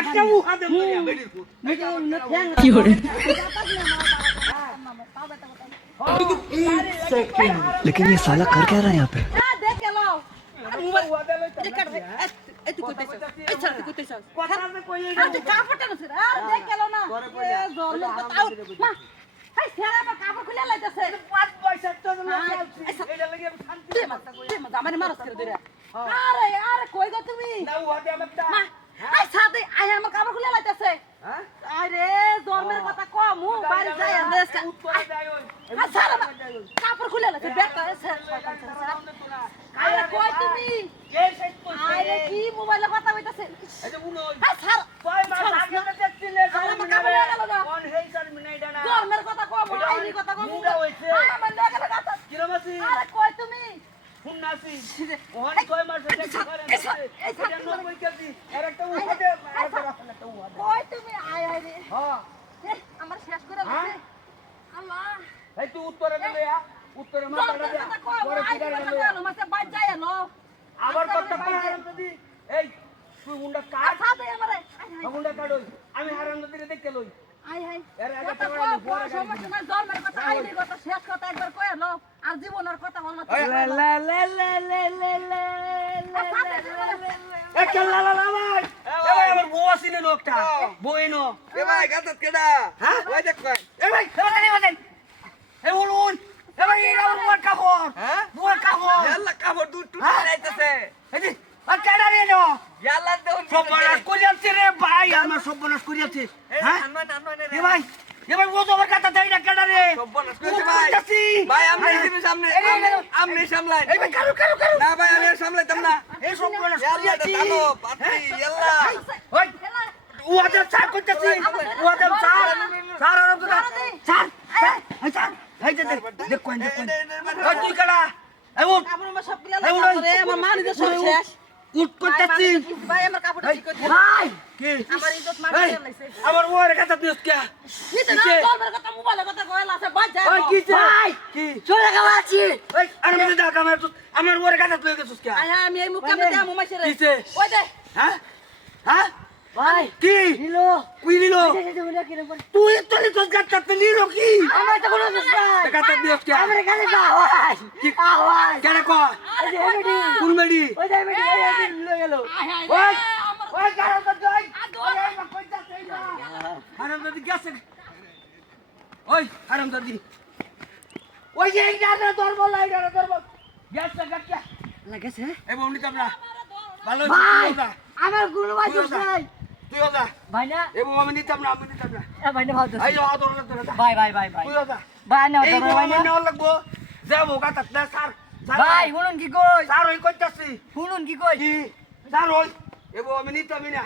একটা উহা দে মারিয়া বেডির ফুট কি হরে लेकिन ये साला कर क्या रहा है यहाँ पे দেখ গেল উহা দে লইতা এই তুই কইতেছ এই ছাড় তুই কইতেছ কথা মে কই আর তুই কাপড়টা নছিস আর দেখ গেল না জল তাও মা এই ছেড়া বা কাপড় খুলে লাইতেছে 5 পয়সা তো না এটা লাগি আমি শান্তি আমারে মারস করে দিরা আরে আরে কই গো তুমি না উহা দে আমারটা মা এই সাথে আই আমার কাপড় খুলে লাইতেছে হ্যাঁ আরে জন্মের কথা কম ও বাড়ি যাই আর দেশ উত্তর দাও আচ্ছা কাপড় খুলে লাইছে ব্যাগটা আরে কই তুমি কে শেষ করছে আরে কি মোবাইলে কথা কইতাছে এই যে উনো হ্যাঁ স্যার 6 মাস আগে দেখছিলে আমার কাপড় হয়ে গেল না কোন হেই স্যার মিনাইডা না জন্মের কথা কম আইনি কথা কম মুডা হইছে আমার লাগে না কথা কিরম আছিস আরে কই তুমি ফোন নাসি ওহন 6 মাস দেখি করে এটা 90 কেজি আর একটা উহা দে একটা উহা দে কই তুমি আয় আয় রে হ্যাঁ আমার শেষ করে দিছে আল্লাহ এই তুই উত্তরে দে ইয়া উত্তরে মাথা দে জন্মের কথা কম পরে আইনি কিদার কথা দে কম মাসে বাজ যায় না আবার কথা হারাম যদি এই তুই উন্ডা কাট সাথে আমারে উন্ডা কাটই আমি হারাম যদি দেখতে লই আই আই এর আগে কথা কম বড় সমস্যা না জন্মের কথা আইনি কথা শেষ কথা একবার কই লো আর জীবনের কথা হল না এ কেলা লা লা ভাই এ ভাই আমার বউ আসিনে লোকটা বইনো এ ভাই গাছত কেডা হ্যাঁ ওই দেখ কই এ ভাই এ উলুন এ ভাই এটা আমার কাপড় হ্যাঁ তোমার কাপড় ইয়াল্লা কাপড় দুধ টুট হ্যাঁ? যাইতেছে এই যে আর কেডা রে নো ইয়াল্লা দেও সর্বনাশ করিয়াছে রে ভাই আমার সর্বনাশ করিয়াছে হ্যাঁ এ ভাই ও তো আমার কথা দেই না কেডা রে সর্বনাশ করেছে ভাই ভাই আমরা এখানে সামনে আমনে সামলাই এই ভাই কারু না ভাই আমি আর সামলাইতাম না এই সর্বনাশ ইয়াল্লা করিয়াছি দানো পাতি ইয়াল্লা ওই উহাতে চার করতেছি উহাতে চার চার আর তো চার এই চার এই যে দেখ কোন ওই তুই কেডা এই উঠ কাপড় আমার সব কিলা লাগে রে আমার মানি দে সব শেষ উঠ করতেছি ভাই আমার কাপড় ঠিক করে ভাই কি আমার ইজ্জত মার এই, দিয়ে লাইছে আমার ওর কথা দিস কে নিতে না জন্মের কথা মোবাইলে কথা কইলা আছে বাজ যায় ওই কি ভাই কি চলে গেল আছি এই আরে মে দেখ আমার ওর কথা তুই গেছিস কে আয় আমি এই মুখে মে দেয়া মুমাইছে রে কিছে? ওই দে হ্যাঁ হ্যাঁ ভাই কি নিলো কুই নিলো এই যে বলে কি রে তুই তো তোর গাছটা নিলো কি আমার তো কোনো দোষ নাই কথা দিস কে আমার কাছে আওয়াজ কি আওয়াজ কেন কো এই যে এমডি কোন মেডি ওই যে এমডি নিলো গেল ওই ওই কারো তো যাই হারাম দাদি গেছে ওই হারাম দাদি ওই যে এইটা ধরবো লাইটা ধরবো গেছে গাকিয়া লাগেছে এই বউনি কামলা ভালো ভাই তুই আমার গুলো বাজুস নাই তুই ওদা ভাই না এই বউ আমি নিতাম না এ ভাই না ভাও এই হাত ধরে ধরে ভাই ভাই ভাই ভাই তুই ওদা ভাই না এই বউ ভাই আমি না নেওয়া লাগবো যাবো গাতা স্যার ভাই শুনুন কি কই স্যার ওই কইতাছি শুনুন কি কই কি স্যার ওই এই বউ আমি নিতামই না